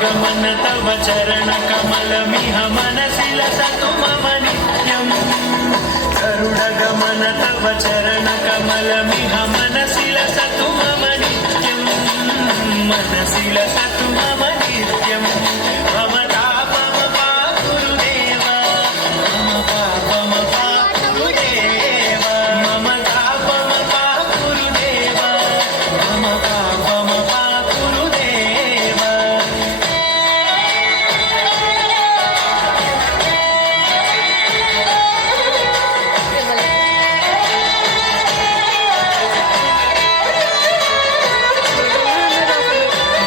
गरुडगमन तव चरणकमलमिह मनसि लसतु मम नित्यम् गरुडगमन तव चरणकमलमिह मनसि लसतु मम नित्यम् मनसि लसतु मम नित्यम् मम तापम गुरुदेव मम पापम गुरुदेव मम तापम गुरुदेव मम पापम गुरुदेव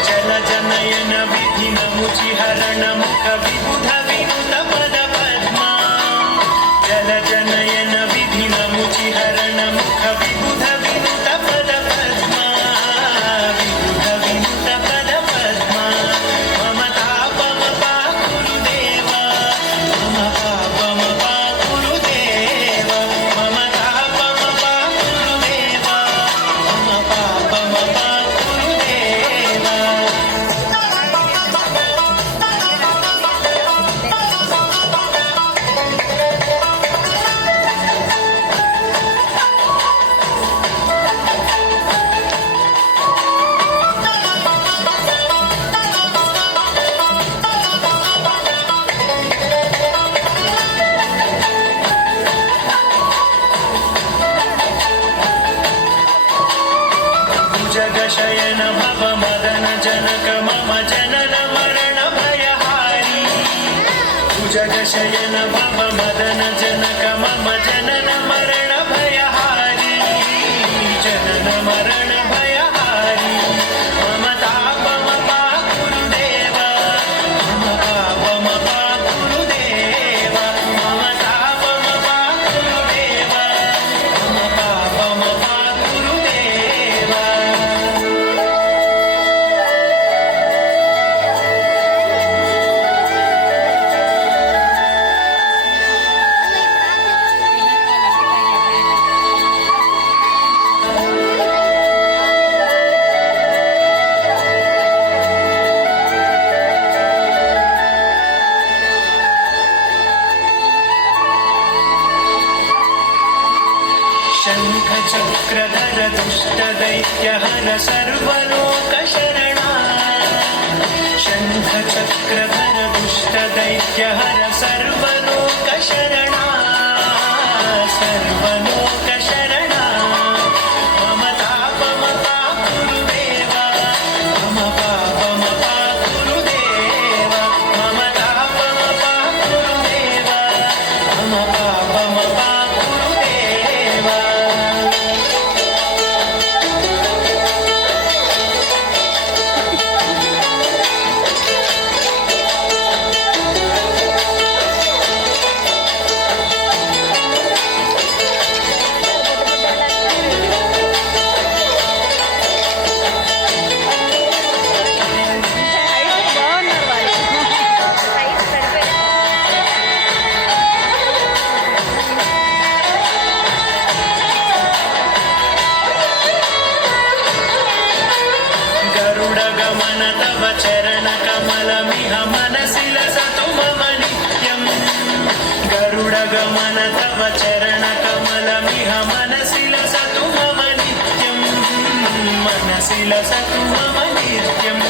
जल जनयन विधिन मुचिहरण मुख विबुध विनुत पद पद्मा जल जनयन विधिन मुचिहरण मुख विबुध विनुत पद पद्मा विबुध विनुत पद पद्मा मम तापम गुरुदेव मम पापम गुरुदेव मम तापम गुरुदेव मम पापम गुरुदेव जगशयन भव मदन जनक मम जनन मरण भयहारी जगशयन भव मदन जनक मम जनन मरण भयहारी जनन मरण भयहारी मम तापम गुरुदेव मम पापम गुरुदेव मम तापम गुरुदेव मम पापम गुरुदेव शङ्खचक्रधर दुष्टदैत्यहर सर्वलोकशरणा शङ्खचक्रधर दुष्टदैत्यहर सर्वलोकशरणा सर्वलोकशरणा मम तापम गुरुदेव मम पापम गुरुदेव मम तापम गुरुदेव मम पापम गुरुदेव गरुडगमन तव चरणकमलमिह मनसि लसतु मम नित्यम् गरुडगमन तव चरणकमलमिह मनसि लसतु मम नित्यम् मनसि लसतु मम नित्यम्